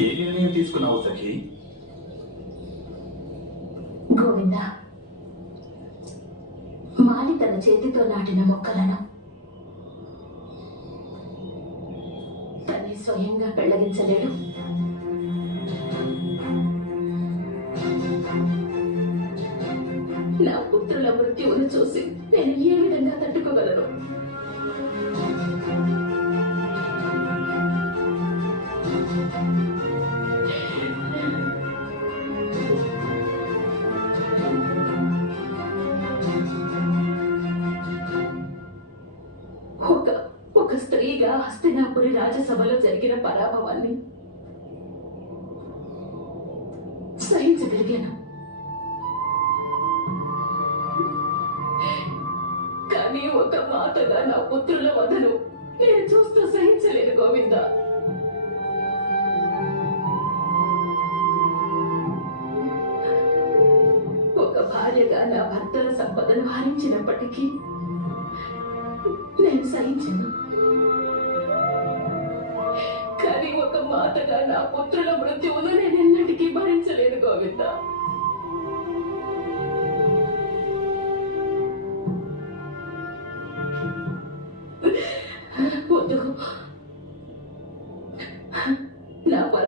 ఏ నిర్ణయం తీసుకున్నావు సఖి? గోవింద, మాలి తన చేతితో నాటిన మొక్కలను తనే స్వయంగా పెళ్లగించలేడు. నా పుత్రుల మృత్యువును చూసి నేను ఏ విధంగా తట్టుకోగలను? ఒక స్త్రీగా హస్తినాపురి రాజసభలో జరిగిన పరాభవాన్ని సహించగలిగాను. కానీ ఒక మాతగా నా పుత్రుల వదను నేను చూస్తూ సహించలేను గోవింద. ఒక భార్యగా నా భర్తల సంపదను హరించినప్పటికీ నేను సహించను. కానీ ఒక మాతగా నా పుత్రుల మృత్యువును నేను ఎన్నటికీ భరించలేను గోవింద.